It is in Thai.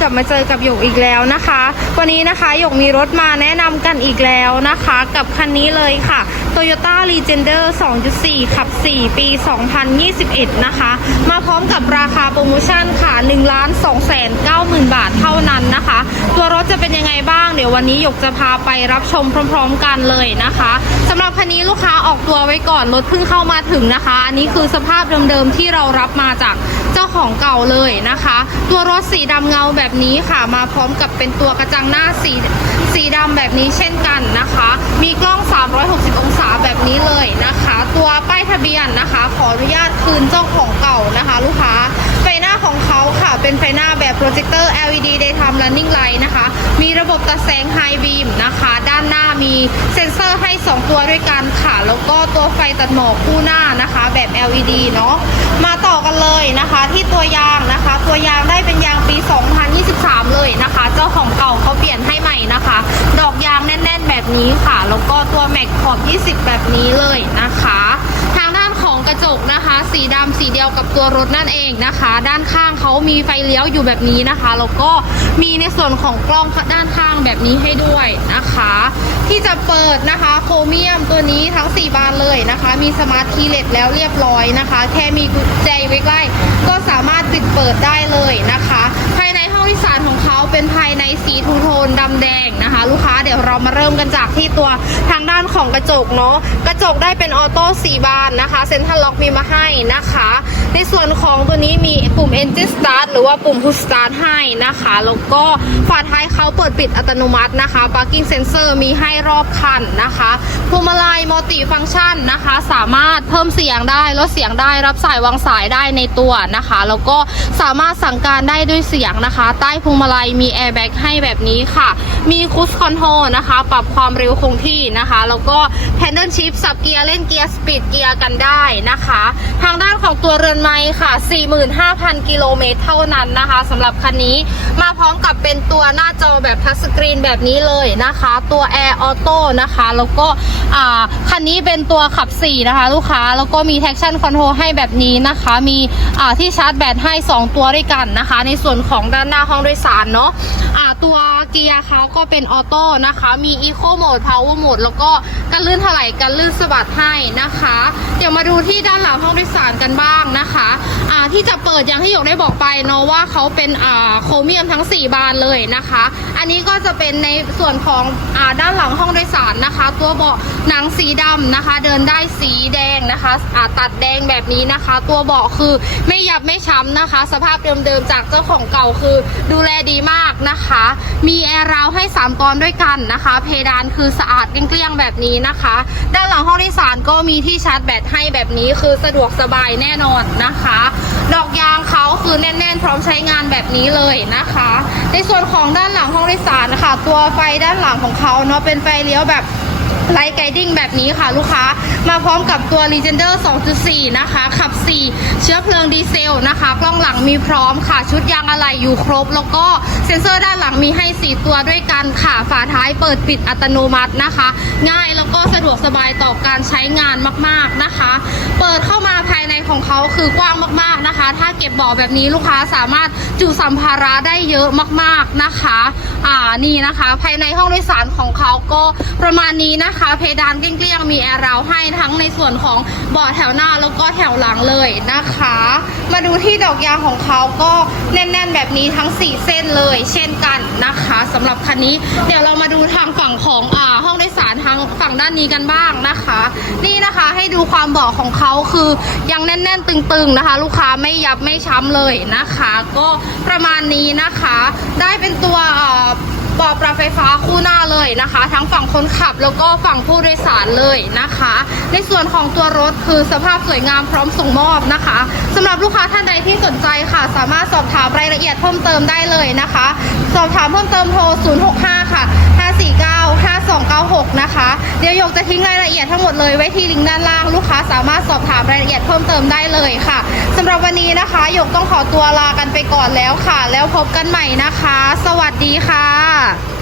กลับมาเจอกับหยกอีกแล้วนะคะ วันนี้นะคะหยกมีรถมาแนะนำกันอีกแล้วนะคะ กับคันนี้เลยค่ะ Toyota Legender 2.4 ขับ 4 ปี 2021 นะคะ มาพร้อมกับราคาโปรโมชั่นค่ะ1 2 9 0 0 0 0บาทเท่านั้นนะคะ ตัวรถจะเป็นยังไงบ้าง เดี๋ยววันนี้หยกจะพาไปรับชมพร้อมๆกันเลยนะคะสำหรับคันนี้ลูกค้าออกตัวไว้ก่อน รถเพิ่งเข้ามาถึงนะคะ อันนี้คือสภาพเดิมๆที่เรารับมาจากเจ้าของเก่าเลยนะคะ ตัวรถสีดำเงาแบบนี้ค่ะ มาพร้อมกับเป็นตัวกระจังหน้าสี สีดำแบบนี้เช่นกันนะคะ มีกล้อง 360 องศาแบบนี้เลยนะคะ ตัวป้ายทะเบียนนะคะ ขออนุญาตคืนเจ้าของเก่านะคะ ลูกค้า ของเขาค่ะ เป็นไฟหน้าแบบโปรเจคเตอร์ LED Daytime Running Light นะคะ มีระบบตัดแสง High Beam นะคะ ด้านหน้ามีเซ็นเซอร์ให้ 2 ตัวด้วยกันค่ะ แล้วก็ตัวไฟตัดหมอกคู่หน้านะคะ แบบ LED เนาะ มาต่อกันเลยนะคะ ที่ตัวยางนะคะ ตัวยางได้เป็นยางปี 2023 เลยนะคะ เจ้าของเก่าเขาเปลี่ยนให้ใหม่นะคะ ดอกยางแน่น ๆ แบบนี้ค่ะ แล้วก็ตัวแม็กขอบ 20 แบบนี้เลยนะคะ กระจกนะคะ สีดำสีเดียวกับตัวรถนั่นเองนะคะ ด้านข้างเขามีไฟเลี้ยวอยู่แบบนี้นะคะแล้วก็มีในส่วนของกล้องด้านข้างแบบนี้ให้ด้วยนะคะ ที่จะเปิดนะคะโครเมียมตัวนี้ทั้ง 4 บานเลยนะคะ มีสมาร์ทคีย์เลสแล้วเรียบร้อยนะคะ แค่มีกุญแจไว้ใกล้ก็สามารถปิดเปิดได้เลยนะคะ ภายในห้องโดยสารของเขาเป็นภายในสีทูโทนดำแดงนะคะ ลูกค้าเดี๋ยวเรามาเริ่มกันจากที่ตัวทางด้านของกระจกเนาะกระจกได้เป็นออโต้สีบานนะคะเซ็นทรัลล็อกมีมาให้นะคะ ในส่วนของตัวนี้มี ปุ่ม Engine Start หรือว่าปุ่ม Push Start ให้นะคะ แล้วก็ฝาท้ายเขาเปิดปิดอัตโนมัตินะคะ Parking Sensor มีให้รอบคันนะคะพวงมาลัยมัลติฟัง c t ชันนะคะ สามารถเพิ่มเสียงได้ลดเสียงได้รับสายวางสายได้ในตัวนะคะ แล้วก็สามารถสั่งการได้ด้วยเสียงนะคะ ใต้พวงมาลัยมีแอร์แบ็กให้แบบนี้ค่ะ มีคูสคอนโทรนะคะ ปรับความเร็วคงที่นะคะ แล้วก็แ a นเดิลชิพสับเกียร์เล่นเกียร์สปีดเกียร์กันได้นะคะ ทางด้านของตัวเรือนไม้ค่ะ 45,000กิโลเมตรเท่านั้นนะคะสำหรับคันนี้มาพร้อมกับเป็นตัวหน้าจอแบบทัชสกรีนแบบนี้เลยนะคะ ตัวแอร์ออโต้นะคะแล้วก็คันนี้เป็นตัวขับ 4 นะคะ ลูกค้าแล้วก็มี traction control ให้แบบนี้นะคะ มีที่ชาร์จแบตให้ 2 ตัวด้วยกันนะคะ ในส่วนของด้านหน้าห้องโดยสารเนาะ ตัวเกียร์เขาก็เป็นออโต้นะคะ มี Eco Mode Power Mode แล้วก็กันลื่นถลายกันลื่นสะบัดให้นะคะ เดี๋ยวมาดูที่ด้านหลังห้องโดยสารกันบ้างนะคะอ่าที่จะเปิดอย่างที่หยกได้บอกไปเนาะว่าเขาเป็นอ่าโครเมียมทั้ง 4 บานเลยนะคะ อันนี้ก็จะเป็นในส่วนของอ่าด้านหลังห้องโดยสารนะคะ ตัวเบาะหนังสีดำนะคะ เดินได้สีแดงนะคะอ่าตัดแดงแบบนี้นะคะ ตัวเบาะคือไม่ยับไม่ช้ำนะคะ สภาพเดิมๆจากเจ้าของเก่าคือดูแลดีมากนะคะมีแอร์ราวให้ 3 ตอนด้วยกันนะคะ เพดานคือสะอาดเกลี้ยงแบบนี้นะคะ ด้านหลังห้องโดยสารก็มีที่ชาร์จแบตให้แบบนี้คือสะดวกสบายแน่นอนนะคะ ดอกยางเขาคือแน่น ๆ พร้อมใช้งานแบบนี้เลยนะคะ ในส่วนของด้านหลังห้องโดยสารนะคะตัวไฟด้านหลังของเขาเนาะเป็นไฟเลี้ยวแบบ ไลท์ไกดิ้งแบบนี้ค่ะลูกค้า มาพร้อมกับตัว Legender 2.4 นะคะ ขับ 4 เชื้อเพลิงดีเซลนะคะ กล้องหลังมีพร้อมค่ะ ชุดยางอะไหล่อยู่ครบ แล้วก็เซ็นเซอร์ด้านหลังมีให้ 4 ตัวด้วยกันค่ะ ฝาท้ายเปิดปิดอัตโนมัตินะคะ ง่ายแล้วก็สะดวกสบายต่อการใช้งานมาก ๆนะคะ เปิดเข้ามา เขาคือกว้างมากๆนะคะ ถ้าเก็บเบาะแบบนี้ลูกค้าสามารถจุสัมภาระได้เยอะมากๆนะคะ อ่านี่นะคะ ภายในห้องโดยสารของเขาก็ประมาณนี้นะคะ เพดานเกลี้ยงๆมีแอร์ราวให้ทั้งในส่วนของเบาะแถวหน้าแล้วก็แถวหลังเลยนะคะ มาดูที่ดอกยางของเขาก็แน่น ๆ แบบนี้ทั้ง 4 เส้นเลยเช่นกันนะคะสำหรับคันนี้ เดี๋ยวเรามาดูทางฝั่งของอ่าห้องโดยสารทางฝั่งด้านนี้กันบ้างนะคะ นี่นะคะให้ดูความเบาะของเขาคือยังแน่น ๆ ตึง ๆนะคะ ลูกค้าไม่ยับไม่ช้ำเลยนะคะ ก็ประมาณนี้นะคะ ได้เป็นตัวอ่า บาะปรับไฟฟ้าคู่หน้าเลยนะคะ ทั้งฝั่งคนขับแล้วก็ฝั่งผู้โดยสารเลยนะคะ ในส่วนของตัวรถคือสภาพสวยงามพร้อมส่งมอบนะคะสำหรับลูกค้าท่านใดที่สนใจค่ะ สามารถสอบถามรายละเอียดเพิ่มเติมได้เลยนะคะ สอบถามเพิ่มเติมโทร 065 ค่ะ 549 5296 นะคะ เดี๋ยวหยกจะทิ้งรายละเอียดทั้งหมดเลยไว้ที่ลิงก์ด้านล่างลูกค้าสามารถสอบถามรายละเอียดเพิ่มเติมได้เลยค่ะสำหรับวันนี้นะคะหยกต้องขอตัวลากันไปก่อนแล้วค่ะ แล้วพบกันใหม่นะคะ สวัสดีค่ะค่ะ